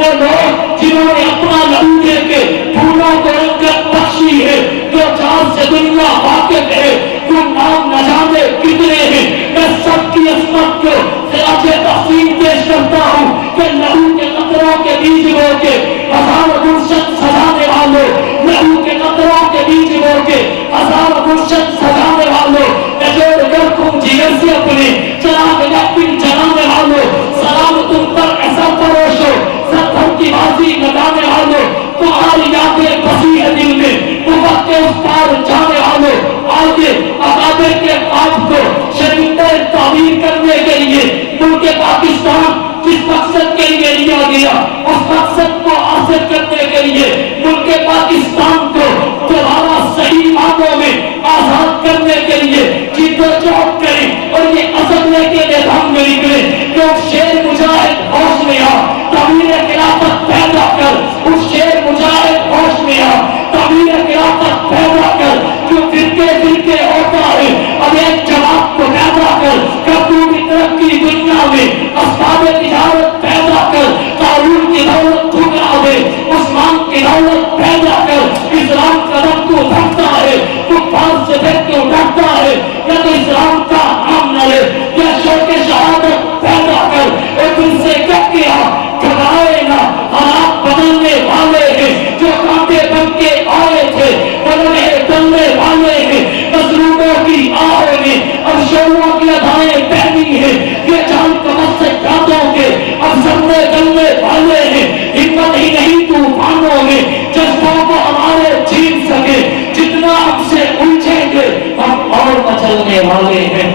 وہ لوگ جنہوں نے اپنا لہو دے کے پھولوں کو رنگت بخشی ہے، جو چاند سے دنیا واقف ہے، جو نام نہ جانے کتنے ہیں. میں سب کی عظمت کو خراج تحسین پیش کرتا ہوں کہ لہو کے قطروں کے بیچ بو کے ہزار گلشن سجانے والوں، لہو کے قطروں کے بیچ بو کے ہزار گلشن سجانے والوں، نچوڑ کر خون جگر سے اپنے چراغ یقین جلانے والوں، سلام تم پر ایسا پروشو ستھر کی بازی لگانے والوں، تمہاری یادیں بسی ہے دل میں وقت کے اس پار جانے والوں. آگے اکابر کے خواب کو شریف تعمیر کرنے کے لیے ملک پاکستان جس مقصد کے لیے لیا گیا، اس مقصد کو حاصل کرنے کے لیے ملک پاکستان کو دوبارہ صحیح معنوں میں آزاد کرنے کے لیے جد و جہد کریں اور یہ عزم لے کے میدان میں نکلے. کیوں شیر مجاہد ہوش میں آ، تعمیر خلافت پیدا کر. اس شیر مجاہد ہوش میں آ، تعمیر خلافت پیدا کر. جو فرقے فرقے ہوتا ہے اب ایک جماعت کو پیدا کر. کبھی بھی ترقی دنیا میں اسباب تجارت پیدا کر. قارون کی دولت ٹھکرا دے، عثمان کی دولت پیدا کر. اسلام قدم کو بھرتا ہے، کفار سے پھر کیوں ڈرتا ہے؟ یا تو اسلام کا نام نہ لے یا شوق شہادت پیدا کر. اور تم سے کیا کیا گھبرائے نہ، حالات بدلنے والے ہیں. جو کانٹے بن کے آئے تھے بلنے ڈلنے والے ہیں. مظلوموں کی آہ میں اب شعوروں کی ادائیں پہنی ہیں. یہ جان کمر سے یادوں کے اب سمنے ڈلنے والے ہیں. ہمت ہی نہیں طوفانوں میں جذبوں کو ہمارے چھین سکے. جتنا ہم سے الجھیں گے ہم اور مچلنے والے ہیں.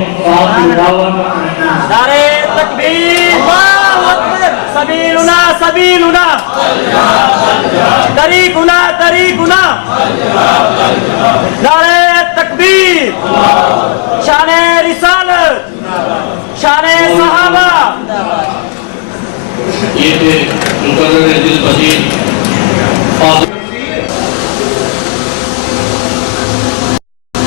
نعرہ تکبیر، اللہ اکبر. سبیلنا سبیلنا، طریقنا طریقنا. نعرہ تکبیر، شان رسالت، شان صحابہ. یہ تھے مقرر دل پذیر فاضل